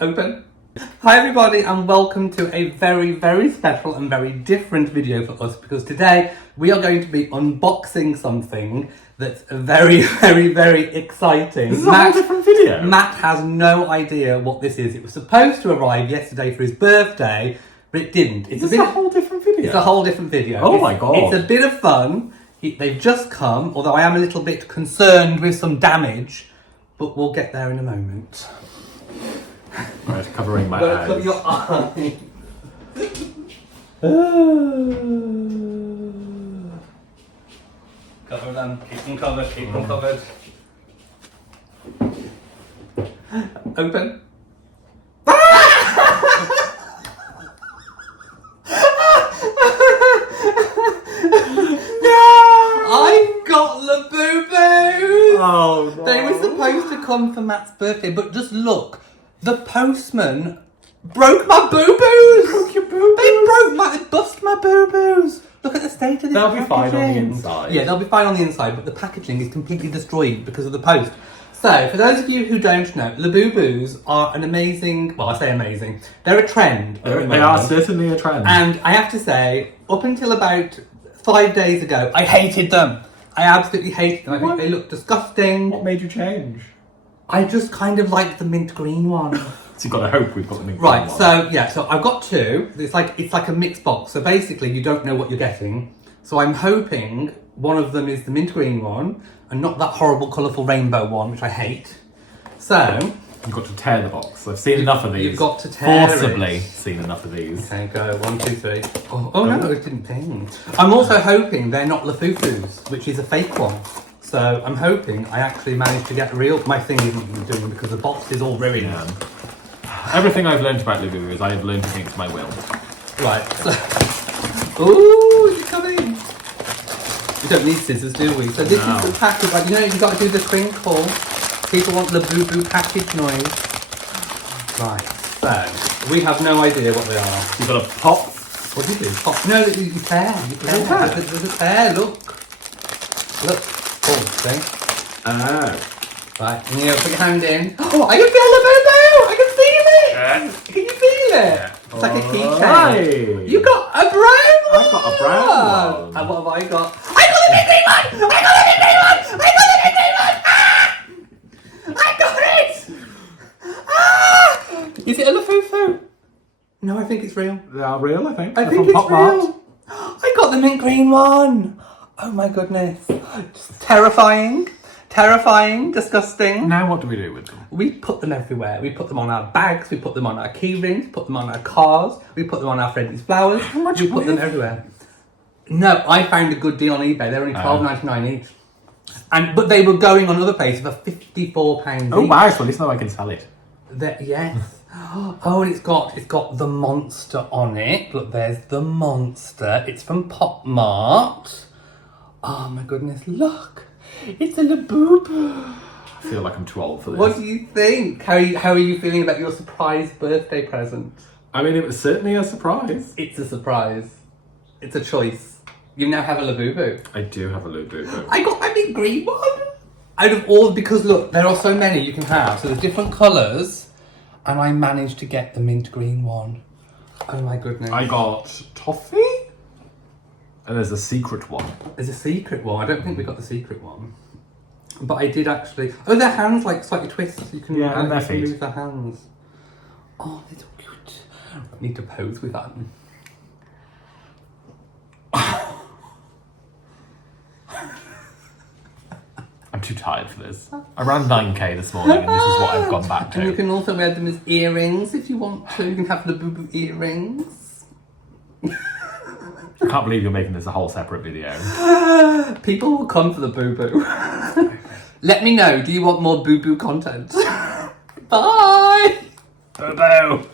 Open. Hi everybody and welcome to a very, very special and very different video for us because today we are going to be unboxing something that's very, very, very exciting. This is a whole different video. Matt has no idea what this is. It was supposed to arrive yesterday for his birthday, but it didn't. It's a whole different video. It's a whole different video. Oh my god. It's a bit of fun. They've just come, although I am a little bit concerned with some damage, but we'll get there in a moment. Right, covering my eyes. Cover your eyes. Cover them. Keep them covered. Keep them covered. Open. I got Labubus! Oh no. They were supposed to come for Matt's birthday, but just look, the postman broke my boo-boos! Broke your boo-boos? They bust my boo-boos! Look at the state of this They'll be packaging. fine on the inside. Yeah, they'll be fine on the inside, but the packaging is completely destroyed because of the post. So, for those of you who don't know, Labubus are an amazing, well I say amazing, they're a trend. They are certainly a trend. And I have to say, up until about 5 days ago, I hated them. I absolutely hated them. I think they look disgusting. What made you change? I just kind of like the mint green one. So you've got to hope we've got the mint green Right, one. so yeah, so I've got two. It's like a mixed box. So basically you don't know what you're getting. So I'm hoping one of them is the mint green one and not that horrible colourful rainbow one, which I hate. So You've got to tear the box. I've seen enough of these. you've got to tear Forcibly it. seen enough of these. Okay, go. 1, 2, 3. Oh no, it didn't ping. I'm also hoping they're not Lafufus, which is a fake one. So I'm hoping I actually managed to get a real. My thing isn't even doing because the box is all ruined. Yeah. Everything I've learned about Labubu is I have learned against my will. Right. So, ooh, is it coming? We don't need scissors, do we? So this is the package. Like, you know, you've got to do the crinkle. People want Labubu package noise. Right. So we have no idea what they are. You've got a pop. What do you do? Pop? No, you tear. You tear. There's a tear. Look. Look. Oh, see? Oh. Right. And you put your hand in. Oh, I can feel Labubu! I can feel it! Can you feel it? Yeah. It's like a keychain. Right. You got a brown one! I've got a brown one. And what have I got? I got the mint green one! I got the mint green one! I got the mint green one! Ah! I got it! Ah! Is it a Lafufu? No, I think it's real. They are real, I think. I They're think from it's Pop Mart. real. I got the mint green one. Oh my goodness. Just terrifying. Terrifying. Disgusting. Now what do we do with them? We put them everywhere. We put them on our bags. We put them on our key rings. Put them on our cars. We put them on our Freddy's flowers. How much we put them everywhere. No, I found a good deal on eBay. They're only $12.99 each. But they were going on other places for £54 Oh each. wow, so at least now I can sell it. Yes. Oh, and it's got the monster on it. Look, there's the monster. It's from Pop Mart. Oh my goodness, look. It's a Labubu. I feel like I'm too old for this. What do you think? How are you feeling about your surprise birthday present? I mean, it was certainly a surprise. It's a surprise. It's a choice. You now have a Labubu. I do have a Labubu. I got my mint green one. Out of all, because look, there are so many you can have. So there's different colours. And I managed to get the mint green one. Oh my goodness. I got toffee? And there's a secret one. There's a secret one. I don't think we got the secret one. But I did actually... Oh, their hands like slightly twist. You can, Yeah, and their you can feet. move their hands. Oh, they're so cute. I need to pose with that. I'm too tired for this. I ran 9k this morning and this is what I've gone back And you to. can also wear them as earrings if you want to. You can have the boo-boo earrings. I can't believe you're making this a whole separate video. People will come for the boo-boo. Let me know, do you want more boo-boo content? Bye! Boo-boo!